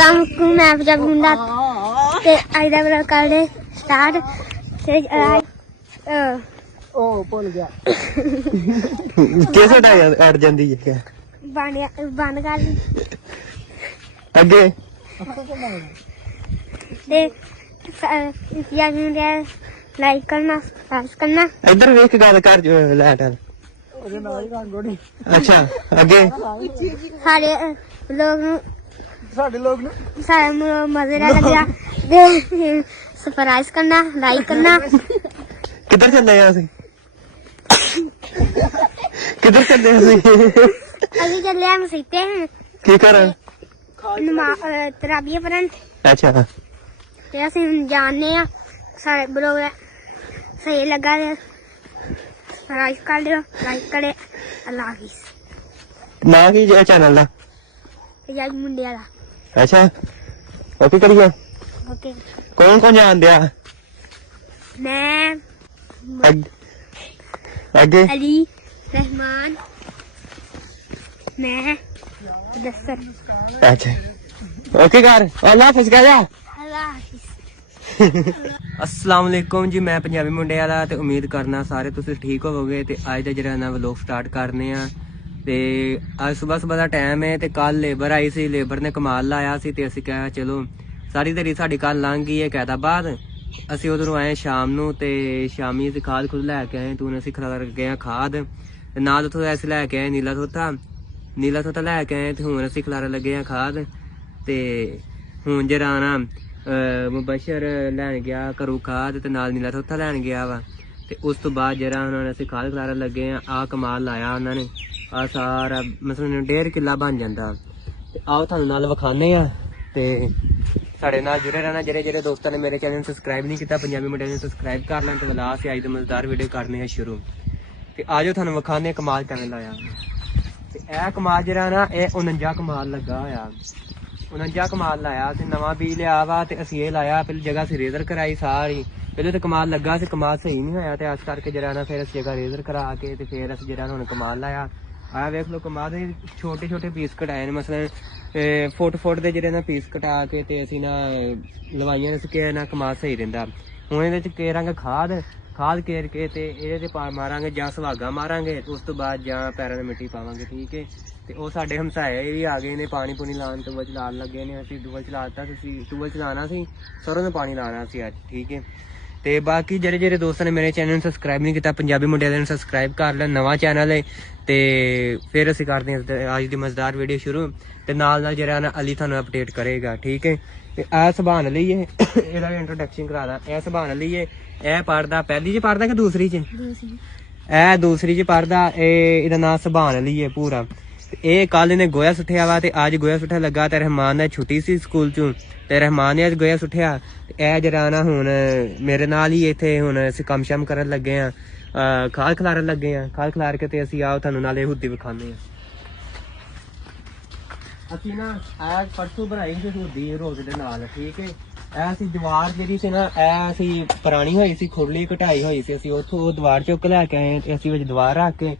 अस्सलाम वालेकुम मैं पंजाबी मुंडा ते आज दा ब्लॉग कर दे स्टार्ट ते ओ भूल गया कैसे अड़ जाती है क्या बंद कर दी अगे ते पंजाबी मुंडा लाइक करना सब्सक्राइब करना इधर वेख गल कर लाइट अच्छा अगे सारे लोग साडे लोग ने सारे मजे ना लगा सब्सक्राइब करना लाइक करना किधर चलना है ਅਸੀਂ किधर चलने हैं अभी चले हम सीखते हैं की कर तराबिया पढ़न अच्छा ते ਅਸੀਂ ਜਾਣਦੇ ਆ ਸਾਰੇ ਬਲੌਗ ਸਹੀ ਲੱਗਾ ਤੇ ਸਬਸਕ੍ਰਾਈਬ ਕਰ ਲਿਓ ਲਾਈਕ ਕਰੇ ਅੱਲਾ ਹਾਫਿਜ਼ ना की चैनल ਦਾ ਪੰਜਾਬੀ ਮੁੰਡੇ ਵਾਲਾ अच्छा ओके करिए ਓਕੇ कौन कौन जान दिया मैं आगे अली रहमान मैं दस्तर अच्छा ओके कर अल्लाह हाफिज कह जा अल्लाह हाफिज अस्सलाम वालेकुम जी मैं पंजाबी मुंडे वाला ते उम्मीद करना सारे तुसी ठीक होवोगे ते अज दा जेहड़ा ना व्लॉग स्टार्ट करने आ ते आज सुबह दा टाइम है ते कल लेबर आई सी लेबर ने कमाल लाया सी ते असीं कहा चलो सारी दिहाड़ी साडी कल लंघ गई है कैदाबाद असीं उधरों आए शाम नूं ते शामी असीं खाद खुद लैके आए तूं असीं खरीद गए खाद ते नाल उत्थों असीं लैके आए नीला थोता लैके आए ते हुण असीं खलारा लगे आ खाद ते हुण जरा ना मुबशर लैन गया घरों खाद ते नाल नीला थोता लैन गया वा ते उस तो बाद जरा उन्होंने असीं खाद खलारा लगे आ कमाल लाया उन्होंने आ सारा मसलन 1.5 किला बन जाता ते आओ थानू नाल विखाने आ ते साढ़े नाल जुड़े रहना जेह्ड़े दोस्तों ने मेरे चैनल सब्सक्राइब नहीं किया पंजाबी मुंडे ने सब्सक्राइब कर लैन ते वला असीं अज दी मजेदार वीडियो करने आ शुरू ते आजो थानू विखाने कमाल किवें लाया ते ए कमाल जेहड़ा ना ए 49 कमाल लगा होया 49 कमाल लाया असीं नवां बीज लिया वा ते असीं ए लाया पहले जगह असीं रेजर कराई सारी पहले तो कमाल लगा सी कमाल सही नहीं होया ते इस करके जरा ना फिर असीं जगह रेजर करा के ते फिर असीं जरा हुण कमाल लाया आ वेख लो कमाल दे छोटे छोटे पीस कटाए ने मसलन फुट दे जेहड़े ना पीस कटा के ते असीं ना लवाइयां ने कि ना कमाल सही रहिंदा हुण इहदे च केरांगे खाद केर के ते इहदे ते मारांगे जां सुहागा मारांगे उस तो बाद जां पैरां ते मिट्टी पावांगे ठीक है ते ओह साडे हमसाए भी आ गए ने पानी पूनी लान टूबल चलान लगे ने असीं टूबल चलाता सी टूबल चलाना सी सरों दा पानी लाना सी अज ठीक है ते बाकी जेह्ड़े दोस्तों ने मेरे चैनल सब्सक्राइब नहीं किया पंजाबी मुंडे ने सब्सक्राइब कर लें नवा चैनल है ते फिर असीं करदे हां अज दी मजेदार वीडियो शुरू ते नाल जेहड़ा ना अली थानू अपडेट करेगा ठीक है ते आ सुभान अली है एहदा इंट्रोडक्शन करा दा ए सुभान अली है ए पढ़दा पहली च पढ़दा कि दूसरी च ए दूसरी च पढ़दा एहदा नाम सुभान अली है पूरा ए कल इन्हें गोया सुट्टिया वा ते अज गोया सुट्टिया लगा ते रहमान ने छुट्टी सी स्कूल चों ते रहमान ने अज गोया सुट्टिया ए जरा ना हुण मेरे नाल ही इत्थे हुण असीं कम शम करन लगे आ खाद खलारन लगे आ खाद खलार के ते असीं आओ थानू नाल हुद्दी विखाने आ असीं ना आ परसों बनाई सी हुद्दी रोज दे नाल ठीक है ए असीं दीवार जेहड़ी सी ना ए असीं पुरानी होई सी खुरली घटाई होई सी असीं उत्थों दीवार चुक लैके आए ते असीं विच दीवार रख के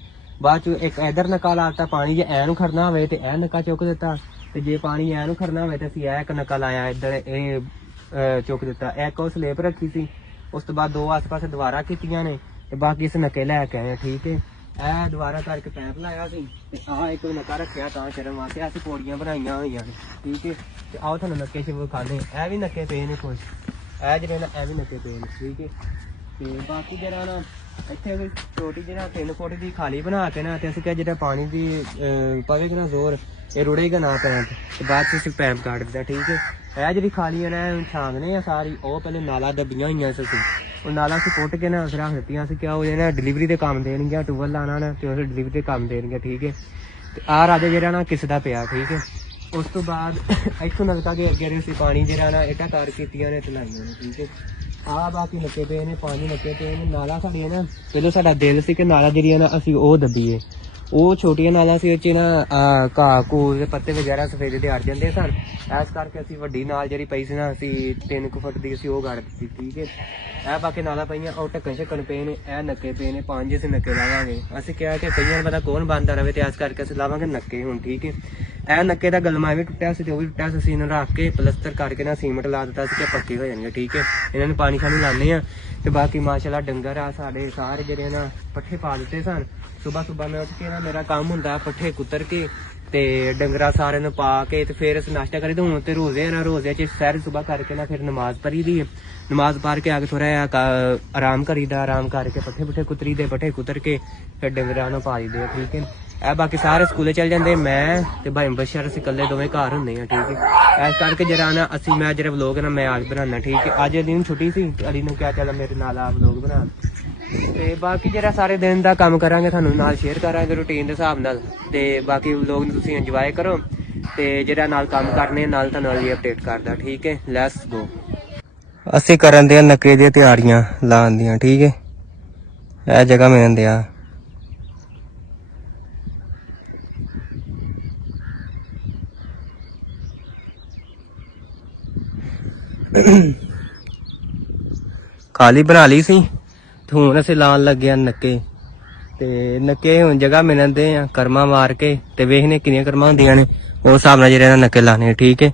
बाद च एक इधर नक्का लाता पानी जे ऐ नूं खड़ना होवे ते ए नक्का चुक दित्ता ते जे पानी ऐ नूं खड़ना होवे ते असीं ए इक नक्का लाया इधर ए चुक दित्ता एक ओह स्लेप रखी सी उस तो बाद दो आस पास दीवारां कीतियां ने ते बाकी इस नक्के लैके आए ठीक है ए दुबारा करके पैप लाया सी ते आ एक नक्का रखिया तां शर्म वास्ते असीं पौड़ियां बनाइयां होईयां ने ठीक है ते आओ थानू नक्के च विखाने ए भी नक्के पे ने कुछ ए जेह्ड़े ना ए भी नक्के पे ने ठीक है ते बाकी जरा ना ਇੱਥੇ ਵੀ ਛੋਟੀ ਜਿਹੜਾ 3 ਫੁੱਟ ਦੀ ਖਾਲੀ ਬਣਾ ਕੇ ਨਾ ਤੇ ਅਸੀਂ ਕਿਹਾ ਜਿਹੜਾ ਪਾਣੀ ਦੀ ਪਵੇਗਾ ਨਾ ਜ਼ੋਰ ਇਹ ਰੁੜੇਗਾ ਨਾ ਪੈਂਪ ਤੇ ਬਾਅਦ ਚ ਅਸੀਂ ਪੈਂਪ ਕੱਢ ਦਿੱਤਾ ਠੀਕ ਹੈ ਇਹ ਜਿਹੜੀ ਖਾਲੀ ਹੈ ਨਾ ਛਾਂਗਨੇ ਆ ਸਾਰੀ ਉਹ ਪਹਿਲੇ ਨਾਲਾ ਦੱਬੀਆਂ ਹੋਈਆਂ ਸੀ ਉਹ ਨਾਲਾ ਅਸੀਂ ਪੁੱਟ ਕੇ ਨਾ ਰੱਖ ਦਿੱਤੀਆਂ ਸੀ ਕਿ ਉਹ ਜਿਹੜਾ ਡਿਲੀਵਰੀ ਦੇ ਕੰਮ ਦੇਣਗੀਆਂ ਟੂਬਲ ਲਾਣਾ ਨਾ ਤੇ ਉਹ ਡਿਲੀਵਰੀ ਦੇ ਕੰਮ ਦੇਣਗੇ ਠੀਕ ਹੈ ਤੇ ਆਹ ਰਾਜਾ ਜਿਹੜਾ ਨਾ ਕਿਸ ਦਾ ਪਿਆ ਠੀਕ ਹੈ ਉਸ ਤੋਂ ਬਾਅਦ ਇੱਥੋਂ ਨਲਕਾ ਕੇ ਅੱਗੇ ਅਸੀਂ ਪਾਣੀ ਜਿਹੜਾ ਨਾ ਇੱਟਾਂ ਤਾਰ ਕੀਤੀਆਂ ਨੇ ਤੇ ਲਾਈਆਂ ਨੇ ਠੀਕ ਹੈ आ बाकी नक्के पे ने पानी नक्के पे ने नाला साड़ी ना पहले साडा दिल सी कि नाला जिहड़ी ना असीं ओह दब्बीए ओह छोटियां नाला सी उच ना घाह घूह दे पत्ते वगैरह सफेदे दे अड़ जांदे सन इस करके असीं वड्डी नाल जिहड़ी पई सी ना असीं 3 फुट दी असीं ओह गड़ दित्ती ठीक है ए बाकी नाला पईयां ओह ढक्कन शक्कन पे ने ए नक्के पे ने 5 असीं नक्के लावांगे असीं कहा कि कईयां पता कौन बंदा रहे ते इस करके असीं लावांगे नक्के हुण ठीक है ਇਹ ਨੱਕੇ ਦਾ ਗਲਮਾ ਵੀ ਟੁੱਟਿਆ ਸੀ ਤੇ ਉਹ ਵੀ ਟੁੱਟਿਆ ਸੀ। ਅਸੀਂ ਇਹਨੂੰ ਰੱਖ ਕੇ ਪਲਸਤਰ ਕਰਕੇ ਨਾ ਸੀਮੈਂਟ ਲਾ ਦਿੱਤਾ ਸੀ ਕਿ ਪੱਕੇ ਹੋ ਜਾਣਗੇ। ਠੀਕ ਹੈ, ਇਹਨਾਂ ਨੂੰ ਪਾਣੀ ਸਾਨੂੰ ਲਾਉਂਦੇ ਆ। ਤੇ ਬਾਕੀ ਮਾਸ਼ਾਅੱਲਾ ਡੰਗਰ ਆ ਸਾਡੇ ਸਾਰੇ ਜਿਹੜੇ ਨਾ ਪੱਠੇ ਪਾ ਦਿੱਤੇ ਸਨ। ਸੁਬਾਹ ਮੈਂ ਉੱਠ ਕੇ ਨਾ ਮੇਰਾ ਕੰਮ ਹੁੰਦਾ ਪੱਠੇ ਕੁਤਰ ਕੇ ਤੇ ਡੰਗਰਾ ਸਾਰਿਆਂ ਨੂੰ ਪਾ ਕੇ ਤੇ ਫਿਰ ਅਸੀਂ ਨਾਸ਼ਤਾ ਕਰੀਦਾ। ਹੁਣ ਤੇ ਰੋਜ਼ੇ ਆ ਨਾ, ਰੋਜ਼ੇ 'ਚ ਸੈਰ ਸੁਬਾਹ ਕਰਕੇ ਨਾ ਫਿਰ ਨਮਾਜ਼ ਪੜ੍ਹੀ ਦੀ ਹੈ। ਨਮਾਜ਼ ਪੜ੍ਹ ਕੇ ਆ ਕੇ ਥੋੜਾ ਜਿਹਾ ਆਰਾਮ ਕਰੀਦਾ। ਆਰਾਮ ਕਰਕੇ ਪੱਠੇ ਕੁਤਰੀ ਦੇ, ਪੱਠੇ ਕੁਤਰ ਕੇ ਫਿਰ ਡੰਗਰਾਂ ਨੂੰ ਪਾ ਦਿੰਦੇ ਆ। ਠੀਕ ਹੈ, ਇਹ ਬਾਕੀ ਸਾਰੇ ਸਕੂਲੇ ਚੱਲ ਜਾਂਦੇ, ਮੈਂ ਤੇ ਭਾਈ ਬਸ਼ਰ ਅਸੀਂ ਇਕੱਲੇ ਦੋਵੇਂ ਘਰ ਹੁੰਦੇ ਆ। ਠੀਕ ਹੈ, ਇਸ ਕਰਕੇ ਜਿਹੜਾ ਨਾ ਮੈਂ ਜਿਹੜਾ ਵਲੋਗ ਨਾ ਮੈਂ ਅੱਜ ਬਣਾਉਣਾ। ਠੀਕ ਹੈ, ਅੱਜ ਅਲੀ ਨੂੰ ਛੁੱਟੀ ਸੀ ਤੇ ਅਲੀ ਨੂੰ ਕਿਹਾ ਚੱਲ ਮੇਰੇ ਨਾਲ ਆ ਵਲੋਗ ਬਣਾ। ਤੇ ਬਾਕੀ ਜਿਹੜਾ ਸਾਰੇ ਦਿਨ ਦਾ ਕੰਮ ਕਰਾਂਗੇ ਤੁਹਾਨੂੰ ਨਾਲ ਸ਼ੇਅਰ ਕਰਾਂਗੇ ਰੂਟੀਨ ਦੇ ਹਿਸਾਬ ਨਾਲ। ਤੇ ਬਾਕੀ ਵਲੋਗ ਨੂੰ ਤੁਸੀਂ ਇੰਜੋਏ ਕਰੋ ਤੇ ਜਿਹੜਾ ਨਾਲ ਕੰਮ ਕਰਨੇ ਨਾਲ ਤੁਹਾਨੂੰ ਅਲੀ ਅਪਡੇਟ ਕਰਦਾ। ਠੀਕ ਹੈ, ਲੈਟਸ ਗੋ। ਅਸੀਂ ਕਰਨ ਦੇ ਨੱਕੇ ਦੀਆਂ ਤਿਆਰੀਆਂ ਲਾਉਣ ਦੀਆਂ। ਠੀਕ ਹੈ, ਇਹ ਜਗ੍ਹਾ ਮਿਲਣ ਦਿਆ ਖਾਲੀ ਬਣਾ ਲਈ ਸੀ ਤੇ ਹੁਣ ਅਸੀਂ ਲਾਉਣ ਲੱਗੇ ਆ ਨੱਕੇ। ਤੇ ਨੱਕੇ ਹੁਣ ਜਗ੍ਹਾ ਮਿਲਣ ਦੇ ਆ ਕਰਮਾ ਮਾਰ ਕੇ ਤੇ ਵੇਖਨੇ ਕਿੰਨੀਆਂ ਕਰਮਾਂ ਹੁੰਦੀਆਂ ਨੇ ਉਸ ਹਿਸਾਬ ਨਾਲ ਜਿਹੜੇ ਨੱਕੇ ਲਾਣੇ। ਠੀਕ ਹੈ,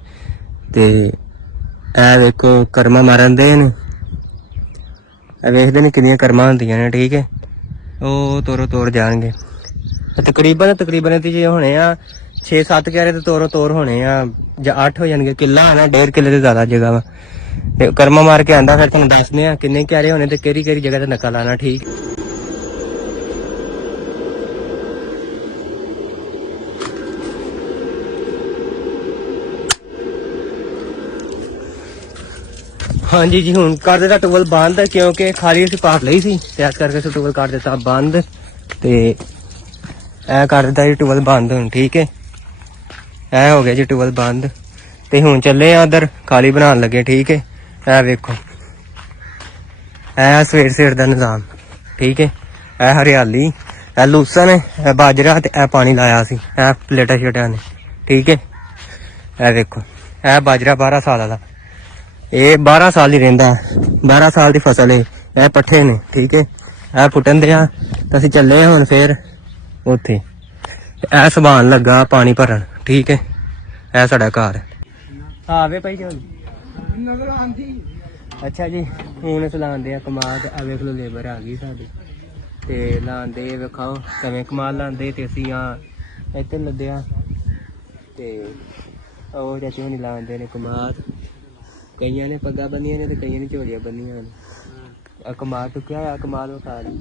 ਤੇ ਇਹ ਵੇਖੋ ਕਰਮਾ ਮਾਰਨ ਦੇ ਨੇ, ਇਹ ਵੇਖਦੇ ਨੇ ਕਿੰਨੀਆਂ ਕਰਮਾਂ ਹੁੰਦੀਆਂ ਨੇ। ਠੀਕ ਹੈ, ਉਹ ਤੋੜ ਜਾਣਗੇ। ਤਕਰੀਬਨ ਤੇ ਜੇ ਹੋਣੇ ਆ 6-7 ਕਿਆਰੇ ਤੇ ਤੋੜ ਹੋਣੇ ਆ ਜਾਂ 8 ਹੋ ਜਾਣਗੇ। ਕਿੱਲਾ ਨਾ 1.5 ਕਿੱਲੇ ਤੇ ਜ਼ਿਆਦਾ ਜਗ੍ਹਾ ਵਾ ਤੇ ਕਰਮਾ ਮਾਰ ਕੇ ਆਂਦਾ ਫਿਰ ਤੁਹਾਨੂੰ ਦੱਸਦੇ ਆ ਕਿੰਨੇ ਕਿਆਰੇ ਹੋਣੇ ਤੇ ਕਿਹੜੀ ਜਗ੍ਹਾ ਤੇ ਨੱਕਾ ਲਾਣਾ। ਠੀਕ, ਹਾਂਜੀ ਜੀ ਹੁਣ ਕਰ ਦਿੱਤਾ ਟੂਬਲ ਬੰਦ ਕਿਉਂਕਿ ਖਾਲੀ ਅਸੀਂ ਪਾਟ ਲਈ ਸੀ ਤੇ ਇਸ ਕਰਕੇ ਅਸੀਂ ਟੂਬਲ ਕਰ ਦਿੱਤਾ ਬੰਦ ਤੇ ਇਹ ਕਰ ਦਿੱਤਾ ਜੀ ਟੂਬਲ ਬੰਦ ਹੁਣ। ਠੀਕ ਹੈ, ਇਹ ਹੋ ਗਿਆ ਜੀ ਟੂਬਲ ਬੰਦ ਤੇ ਹੁਣ ਚੱਲੇ ਆ ਉਧਰ ਖਾਲੀ ਬਣਾਉਣ ਲੱਗੇ। ਠੀਕ ਹੈ, ਇਹ ਵੇਖੋ ਇਹ ਸਵੇਰ ਦਾ ਨਿਜ਼ਾਮ। ਠੀਕ ਹੈ, ਇਹ ਹਰਿਆਲੀ, ਇਹ ਲੂਸਨ, ਇਹ ਬਾਜਰਾ ਤੇ ਇਹ ਪਾਣੀ ਲਾਇਆ ਸੀ ਇਹ ਪਲੇਟਾਂ ਛਟਿਆਂ ਨੇ। ਠੀਕ ਹੈ, ਇਹ ਵੇਖੋ ਇਹ ਬਾਜਰਾ 12 ਸਾਲ ਦਾ, ਇਹ 12 ਸਾਲ ਹੀ ਰਹਿੰਦਾ। 12 ਸਾਲ ਦੀ ਫਸਲ ਹੈ, ਇਹ ਪੱਠੇ ਨੇ। ਠੀਕ ਹੈ, ਇਹ ਫੁੱਟਣ ਦੇ ਆ ਤਾਂ ਅਸੀਂ ਚੱਲੇ ਹੁਣ ਫਿਰ ਉੱਥੇ ਇਹ ਸਮਾਨ ਲੱਗਾ ਪਾਣੀ ਭਰਨ। ਠੀਕ ਹੈ, ਇਹ ਸਾਡਾ ਘਰ ਆਵੇ ਭਾਈ ਨਜ਼ਰ ਆਂਦੀ। ਅੱਛਾ ਜੀ, ਹੁਣ ਅਸੀਂ ਲਾਉਂਦੇ ਆ ਕਮਾਦ। ਆ ਵੇਖ ਲੋ ਲੇਬਰ ਆ ਗਈ ਸਾਡੀ ਤੇ ਲਾਉਂਦੇ ਵੇਖਾਓ ਕਿਵੇਂ ਕਮਾਦ ਲਾਉਂਦੇ ਤੇ ਅਸੀਂ ਆ ਇੱਥੇ ਲੱਦਿਆ ਤੇ ਉਹ ਚਾਚੀ ਹੁਣੀ ਲਾਉਂਦੇ ਨੇ ਕਮਾਦ। ਕਈਆਂ ਨੇ ਪੱਗਾਂ ਬੰਨੀਆਂ ਨੇ ਤੇ ਕਈਆਂ ਨੇ ਝੋਲੀਆਂ ਬੰਨੀਆਂ ਨੇ। ਆ ਕਮਾਦ ਟੁੱਕਿਆ ਹੋਇਆ, ਕਮਾਦ ਵਿਖਾ ਲਈ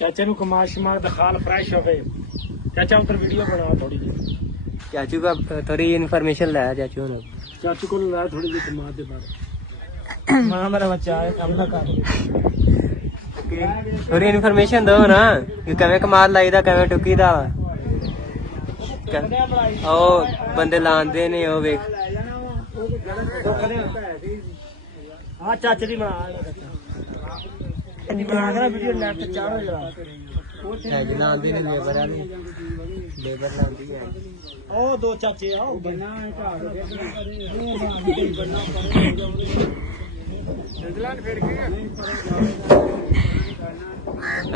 ਚਾਚੇ ਨੂੰ ਕਮਾਲ ਸ਼ਮਾਲ ਦਿਖਾਲ ਫਰੈਸ਼ ਹੋਵੇ। ਚਾਚਾ ਉਧਰ ਵੀਡੀਓ ਬਣਾ ਥੋੜੀ ਜਿਹੀ। ਚਾਚੂ ਦਾ ਥੋੜੀ ਇਨਫੋਰਮੇਸ਼ਨ ਲੈ ਚਾਚੂ ਨੂੰ। ਚਾਚੂ ਕੋਲ ਲੈ ਥੋੜੀ ਜਿਹੀ ਕਮਾਲ ਦੇ ਬਾਰੇ। ਮਾਂ ਮੇਰਾ ਬੱਚਾ ਹੈ ਕੰਮ ਨਾ ਕਰ। ਥੋੜੀ ਇਨਫੋਰਮੇਸ਼ਨ ਦੋ ਨਾ ਕਿ ਕਿਵੇਂ ਕਮਾਲ ਲਾਈਦਾ ਕਿਵੇਂ ਟੁੱਕੀਦਾ ਵਾ। ਉਹ ਬੰਦੇ ਲਾਉਂਦੇ ਨੇ ਉਹ ਵੇਖ। ਹਾਂ ਚਾਚੇ ਦੀ ਮਾਂ ਬਣਾ ਕੇ ਵੀਡੀਓ ਨੈਟ ਤੇ ਚਾੜੋ ਜਰਾ। ਲਾਉਂਦੀ ਨੇ ਲੇਬਰ ਵਾਲੀ, ਲੇਬਰ ਲਾਉਂਦੀ ਹੈ। ਉਹ ਦੋ ਚਾਚੇ ਆ ਉਹ ਬੰਨਾ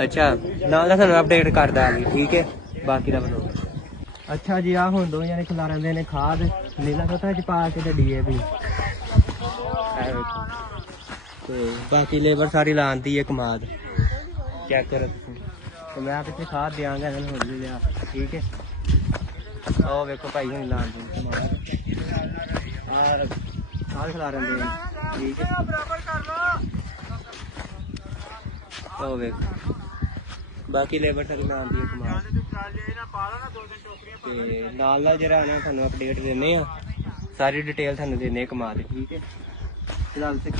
ਅੱਛਾ ਨਾਲ ਦਾ ਸਾਨੂੰ ਅਪਡੇਟ ਕਰਦਾ ਆ। ਠੀਕ ਹੈ, ਬਾਕੀ ਦਾ ਬਣਾਓ। ਅੱਛਾ ਜੀ, ਆ ਹੁਣ ਦੋ ਜਣੇ ਖਿਲਾ ਰਹੇ ਨੇ ਖਾਦ ਨੀਲਾ ਪਤਾ ਚ ਪਾ ਕੇ ਤੇ DAP ਤੇ ਬਾਕੀ ਲੇਬਰ ਸਾਰੀ ਲਾਉਂਦੀ ਹੈ ਕਮਾਦ। ਚੈੱਕ ਕਰੋ ਤੁਸੀਂ ਤੇ ਮੈਂ ਪਿੱਛੇ ਖਾਦ ਦਿਆਂਗਾ ਇਹਨਾਂ ਨੂੰ ਹੋਰ ਲਿਆ। ਠੀਕ ਹੈ, ਉਹ ਵੇਖੋ ਭਾਈ ਹੁਣ ਲਾਉਂਦੇ ਕਮਾਦ ਆਰ ਖਾਦ ਖਿਲਾ ਰਹੇ ਨੇ। ਠੀਕ ਹੈ, ਉਹ ਵੇਖੋ ਬਾਕੀ ਲੇਬਰ ਸਾਰੀ ਲਾਉਂਦੀ ਹੈ ਕਮਾਦ ਤੇ ਨਾਲ ਜਿਹੜਾ ਨਾ ਤੁਹਾਨੂੰ ਅਪਡੇਟ ਦਿੰਦੇ ਆ ਸਾਰੀ ਡਿਟੇਲ ਤੁਹਾਨੂੰ ਦਿੰਦੇ ਕਮਾਦ ਦੀ। ਠੀਕ ਹੈ, ਫਿਲਹਾਲ ਤੇ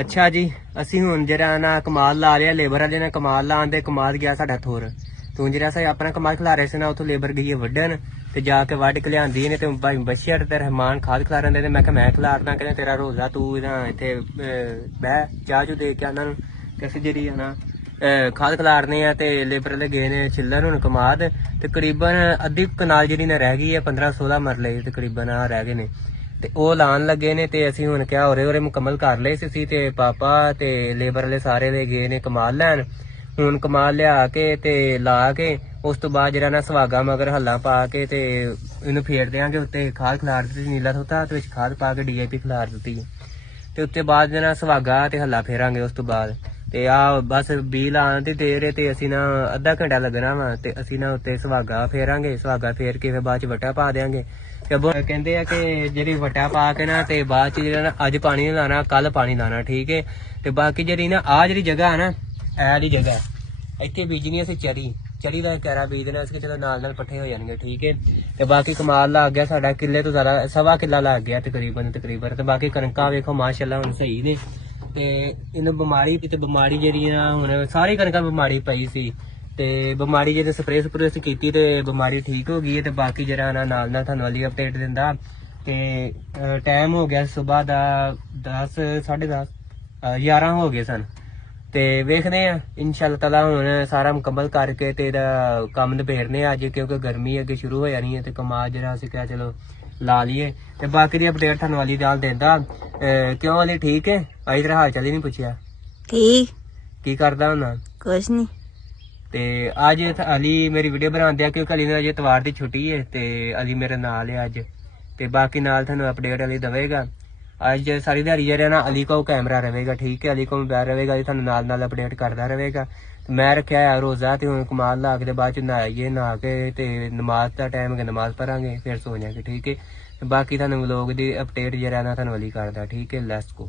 ਅੱਛਾ ਜੀ, ਅਸੀਂ ਹੁਣ ਜਿਹੜਾ ਨਾ ਕਮਾਲ ਲਾ ਲਿਆ। ਲੇਬਰ ਵਾਲੇ ਨੇ ਕਮਾਲ ਲਾਉਣ ਦੇ ਕਮਾਲ ਗਿਆ ਸਾਡਾ ਥੋਰ ਤੂੰ ਜਿਹੜਾ ਅਸੀਂ ਆਪਣਾ ਕਮਾਲ ਖਿਲਾ ਰਹੇ ਸੀ ਨਾ ਉੱਥੋਂ ਲੇਬਰ ਗਈ ਹੈ ਵੱਢਣ ਤੇ ਜਾ ਕੇ ਵੱਢ ਕੇ ਲਿਆਂਦੀ ਨੇ ਤੇ ਭਾਈ ਬੱਚਿਆਂ ਤੇ ਰਹਿਮਾਨ ਖਾਦ ਖਿਲਾ ਰਹੇ ਨੇ। ਮੈਂ ਕਿਹਾ ਮੈਂ ਖਿਲਾਰਦਾ, ਕਹਿੰਦੇ ਤੇਰਾ ਰੋਜ਼ਾ ਤੂੰ ਨਾ ਇੱਥੇ ਬਹਿ ਚਾਹ ਚੂ ਦੇ ਕੇ ਉਹਨਾਂ ਨੂੰ ਤੇ ਅਸੀਂ ਜਿਹੜੀ ਹੈ ਨਾ ਖਾਦ ਖਿਲਾਰਨੇ ਆ। ਤੇ ਲੇਬਰ ਵਾਲੇ ਗਏ ਨੇ ਛਿੱਲਣ ਹੁਣ ਕਮਾਦ ਤਕਰੀਬਨ ਅੱਧੀ ਕਨਾਲ ਜਿਹੜੀ ਨੇ ਰਹਿ ਗਈ ਹੈ 15-16 ਮਰਲੇ ਤਕਰੀਬਨ ਆ ਰਹਿ ਗਏ ਨੇ ਤੇ ਉਹ ਲਾਉਣ ਲੱਗੇ ਨੇ। ਤੇ ਅਸੀਂ ਹੁਣ ਕਿਹਾ ਹੋਰੇ ਮੁਕੰਮਲ ਕਰ ਲਏ ਸੀ ਤੇ ਪਾਪਾ ਤੇ ਲੇਬਰ ਵਾਲੇ ਸਾਰੇ ਦੇ ਗਏ ਨੇ ਕਮਾਲ ਲੈਣ। ਹੁਣ ਕਮਾਲ ਲਿਆ ਕੇ ਤੇ ਲਾ ਕੇ ਉਸ ਤੋਂ ਬਾਅਦ ਜਿਹੜਾ ਨਾ ਸੁਹਾਗਾ ਮਗਰ ਹੱਲਾ ਪਾ ਕੇ ਤੇ ਇਹਨੂੰ ਫੇਰ ਦਿਆਂਗੇ। ਉੱਤੇ ਖਾਦ ਖਿਲਾਰ ਦਿੱਤੀ ਨੀਲਾ ਥੋਤਾ ਤੇ ਵਿੱਚ ਖਾਦ ਪਾ ਕੇ DAP ਖਿਲਾਰ ਦਿੱਤੀ ਹੈ ਤੇ ਉੱਤੇ ਬਾਅਦ ਜਿਹੜਾ ਸੁਹਾਗਾ ਤੇ ਹੱਲਾ ਫੇਰਾਂਗੇ। ਉਸ ਤੋਂ ਬਾਅਦ ਤੇ ਆ ਬਸ ਬੀ ਲਾਉਣ ਦੀ ਦੇਰ ਹੈ ਤੇ ਅਸੀਂ ਨਾ ਅੱਧਾ ਘੰਟਾ ਲੱਗਣਾ ਵਾ ਤੇ ਅਸੀਂ ਨਾ ਉੱਤੇ ਸੁਹਾਗਾ ਫੇਰਾਂਗੇ। ਸੁਹਾਗਾ ਫੇਰ ਕੇ ਫਿਰ ਬਾਅਦ ਚ ਵਟਾ ਪਾ ਦਿਆਂਗੇ। ਤੇ ਅੱਬੂ ਕਹਿੰਦੇ ਆ ਕਿ ਜਿਹੜੀ ਵਟਾ ਪਾ ਕੇ ਨਾ ਤੇ ਬਾਅਦ ਚ ਜਿਹੜਾ ਨਾ ਅੱਜ ਪਾਣੀ ਨਹੀਂ ਲਾਣਾ, ਕੱਲ ਪਾਣੀ ਲਾਣਾ, ਠੀਕ ਹੈ। ਤੇ ਬਾਕੀ ਜਿਹੜੀ ਨਾ ਆ ਜਿਹੜੀ ਜਗ੍ਹਾ ਹੈ ਨਾ, ਇਹ ਵਾਲੀ ਜਗ੍ਹਾ ਇੱਥੇ ਬੀਜਣੀ ਅਸੀਂ ਚਰੀ ਦਾ ਕੈਰਾ ਬੀਜ ਦੇਣਾ ਸੀ। ਚਲੋ ਨਾਲ ਪੱਠੇ ਹੋ ਜਾਣਗੇ, ਠੀਕ ਹੈ। ਤੇ ਬਾਕੀ ਕਮਾਲ ਲੱਗ ਗਿਆ ਸਾਡਾ, ਕਿੱਲੇ ਤੋਂ ਜ਼ਿਆਦਾ 1.25 ਕਿੱਲਾ ਲੱਗ ਗਿਆ ਤਕਰੀਬਨ। ਤੇ ਬਾਕੀ ਕਣਕਾਂ ਵੇਖੋ ਮਾਸ਼ਾਅੱਲਾ ਹੁਣ ਸਹੀ ਨੇ। ਤੇ ਇਹਨੂੰ ਬਿਮਾਰੀ ਜਿਹੜੀ ਆ ਹੁਣ ਸਾਰੀ ਕਣਕਾਂ ਬਿਮਾਰੀ ਪਈ ਸੀ ਤੇ ਬਿਮਾਰੀ ਜਿਹੜੇ ਸਪਰੇਅ ਕੀਤੀ ਤੇ ਬਿਮਾਰੀ ਠੀਕ ਹੋ ਗਈ ਹੈ। ਤੇ ਬਾਕੀ ਜਿਹੜਾ ਨਾਲ ਤੁਹਾਨੂੰ ਅਲੀ ਅਪਡੇਟ ਦਿੰਦਾ ਤੇ ਟਾਈਮ ਹੋ ਗਿਆ ਸਵੇਰ ਦਾ 10 10:30 11 ਹੋ ਗਏ ਸਨ। ਤੇ ਵੇਖਦੇ ਆ ਇਨਸ਼ਾਅੱਲਾ ਤਾਲਾ ਹੁਣ ਸਾਰਾ ਮੁਕੰਮਲ ਕਰਕੇ ਤੇ ਇਹਦਾ ਕੰਮ ਨਿਬੇੜਨੇ ਅੱਜ, ਕਿਉਂਕਿ ਗਰਮੀ ਅੱਗੇ ਸ਼ੁਰੂ ਹੋ ਜਾਣੀ ਹੈ ਤੇ ਕਮਾਲ ਜਿਹੜਾ ਅਸੀਂ ਕਿਹਾ ਚਲੋ ਲਾ ਲਈਏ। ਤੇ ਬਾਕੀ ਦੀ ਅਪਡੇਟ ਤੁਹਾਨੂੰ ਅਲੀ ਨਾਲ ਦਿੰਦਾ। ਕਿਉਂ ਅਲੀ ਠੀਕ ਹੈ? ਅਜੇ ਤੇਰਾ ਹਾਲ ਚਾਲ ਹੀ ਨਹੀਂ ਪੁੱਛਿਆ। ਠੀਕ ਕੀ ਕਰਦਾ ਹੁੰਦਾ? ਕੁਛ ਨਹੀਂ। ਤੇ ਅੱਜ ਅਲੀ ਮੇਰੀ ਵੀਡੀਓ ਬਣਾਉਂਦੇ ਆ ਕਿਉਂਕਿ ਅਲੀ ਨੂੰ ਅਜੇ ਇਤਵਾਰ ਦੀ ਛੁੱਟੀ ਹੈ ਤੇ ਅਲੀ ਮੇਰੇ ਨਾਲ ਹੈ ਅੱਜ। ਤੇ ਬਾਕੀ ਨਾਲ ਤੁਹਾਨੂੰ ਅਪਡੇਟ ਅਲੀ ਦਵੇਗਾ। ਅੱਜ ਸਾਰੀ ਦਿਹਾੜੀ ਜਿਹੜਾ ਨਾ ਅਲੀ ਕੋਲ ਕੈਮਰਾ ਰਹੇਗਾ, ਠੀਕ ਹੈ। ਅਲੀ ਕੋਲ ਮੋਬਾਈਲ ਰਹੇਗਾ, ਜੀ ਤੁਹਾਨੂੰ ਨਾਲ ਅਪਡੇਟ ਕਰਦਾ ਰਹੇਗਾ। ਮੈਂ ਰੱਖਿਆ ਆ ਰੋਜ਼ਾ ਤੇ ਹੁਣ ਕਮਾਲ ਲਾ ਕੇ ਤੇ ਬਾਅਦ ਚ ਨਹਾਈਏ, ਨਹਾ ਕੇ ਤੇ ਨਮਾਜ਼ ਦਾ ਟਾਈਮ ਹੈ, ਨਮਾਜ਼ ਪੜਾਂਗੇ ਫਿਰ ਸੋ ਜਾਵਾਂਗੇ, ਠੀਕ ਹੈ। ਤੇ ਬਾਕੀ ਤੁਹਾਨੂੰ ਵਲੋਗ ਦੀ ਅਪਡੇਟ ਜਿਹੜਾ ਨਾ ਤੁਹਾਨੂੰ ਅਲੀ ਕਰਦਾ, ਠੀਕ ਹੈ। Let's go.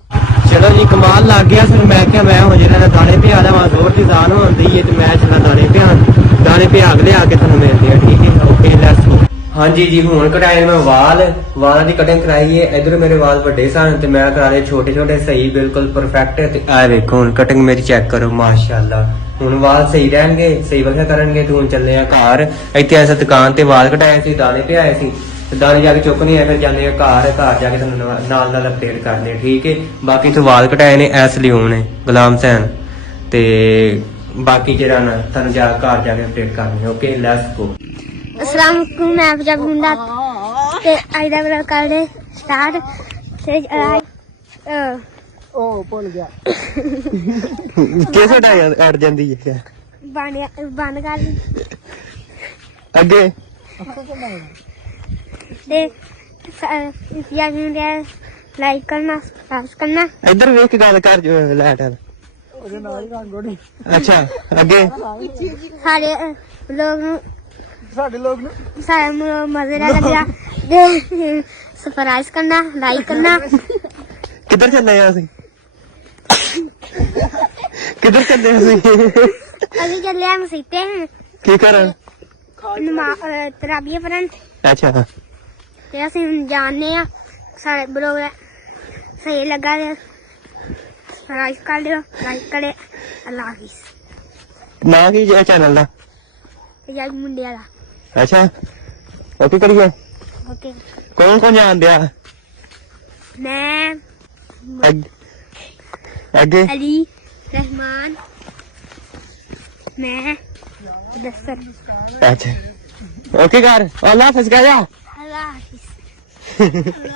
ਚਲੋ ਜੀ ਕਮਾਲ ਲੱਗ ਗਿਆ। ਫਿਰ ਮੈਂ ਕਿਹਾ ਮੈਂ ਹੋ ਜਿਹੜਾ ਦਾਣੇ ਪਿਆ ਦਾ ਜ਼ੋਰ ਦੀ ਜ਼ਾਨ ਹੁੰਦੀ ਹੈ ਤੇ ਮੈਂ ਚੱਲਾ ਦਾਣੇ ਪਿਆ ਕੇ ਲਿਆ ਕੇ ਤੁਹਾਨੂੰ ਮਿਲਦੇ ਆ, ਠੀਕ ਹੈ। Okay let's go. ਹਾਂਜੀ ਜੀ ਹੁਣ ਕਟਾਏ ਮੈਂ ਵਾਲਾਂ ਦੀ ਕਟਿੰਗ ਕਰਾਈ ਹੈ। ਇਧਰ ਮੇਰੇ ਵਾਲ ਵੱਡੇ ਸਨ ਤੇ ਮੈਂ ਕਰਾ ਲਏ ਛੋਟੇ ਸਹੀ ਬਿਲਕੁਲ ਪਰਫੈਕਟ। ਤੇ ਆ ਵੇਖੋ ਹੁਣ ਕਟਿੰਗ ਮੇਰੀ ਚੈੱਕ ਕਰੋ ਮਾਸ਼ਾਅੱਲਾ। ਹੁਣ ਵਾਲ ਸਹੀ ਰਹਿਣਗੇ, ਸਹੀ ਵਖਿਆ ਕਰਨਗੇ। ਤੇ ਹੁਣ ਚੱਲੇ ਆ ਘਰ। ਇੱਥੇ ਐਸਾ ਦੁਕਾਨ ਤੇ ਵਾਲ ਕਟਾਏ ਸੀ, ਦਾਣੇ ਪਿਆਏ ਸੀ ਤੇ ਦਾਣੇ ਜਾ ਕੇ ਚੁੱਕਣੇ ਆ। ਫਿਰ ਜਾਂਦੇ ਆ ਘਰ ਜਾ ਕੇ ਤੁਹਾਨੂੰ ਨਾਲ ਅਪਡੇਟ ਕਰਨੇ, ਠੀਕ ਹੈ। ਬਾਕੀ ਇੱਥੇ ਵਾਲ ਕਟਾਏ ਨੇ ਐਸ ਲਿਓਨ ਨੇ ਗੁਲਾਮ ਹੁਸੈਨ ਤੇ ਬਾਕੀ ਜਿਹੜਾ ਨਾ ਤੁਹਾਨੂੰ ਘਰ ਜਾ ਕੇ ਅਪਡੇਟ ਕਰਨੇ। Okay let's go. अस्सलाम वालेकुम, मैं पंजाबी मुंडा ते आज दा व्लॉग करदे स्टार्ट। ते ਉਹ ਭੁੱਲ ਗਿਆ। ਕਿਸ ਦਾ ਅੜ ਜਾਂਦੀ ਹੈ बंद कर दी ਅੱਗੇ ते पंजाबी मुंडा लाइक करना, सब्सक्राइब करना। ਇੱਧਰ ਵੇਖ ਕੇ ਗੱਲ ਕਰ ਲੈਟ ਵਾਲਾ। ਉਹਦੇ ਨਾਲ ਹੀ ਰੰਗੋੜੀ ਅੱਛਾ ਅੱਗੇ सारे लोग ਸਾਡੇ ਲੋਕ ਨੂੰ सारे मजे लगा ते सब्सक्राइब करना, लाइक करना। ਕਿੱਧਰ ਚੱਲੇ ਆ ਅਸੀਂ? ਕਿੱਧਰ ਚੱਲੇ ਆ ਅਸੀਂ? अभी चले हम सीते हैं ਕੀ ਕਰਨ? तराबिया पढ़न ਅੱਛਾ ते ਅਸੀਂ ਜਾਣਦੇ ਆ। ਸਾਰੇ ਬਲੌਗ ਸਹੀ ਲੱਗਾ ਤੇ ਸਬਸਕ੍ਰਾਈਬ ਕਰ ਲਿਓ, ਲਾਈਕ ਕਰੇ। ਅੱਲਾਹ ਹਾਫਿਜ਼। ਨਾ ਕੀ ਚੈਨਲ ਦਾ? ਪੰਜਾਬੀ ਮੁੰਡੇ ਵਾਲਾ। ਅੱਛਾ ਓਕੇ ਕਰੀਏ। ਓਕੇ। ਕੌਣ ਜਾਣਦੇ ਆ? ਮੈਂ ਅੱਗੇ ਅਲੀ ਰਹਿਮਾਨ, ਮੈਂ ਦਸਰ। ਅੱਛਾ ਓਕੇ ਕਰ। ਅੱਲਾ ਹਾਫਿਜ਼ ਕਹਿ ਜਾ। ਅੱਲਾਹ ਹਾਫਿਜ਼।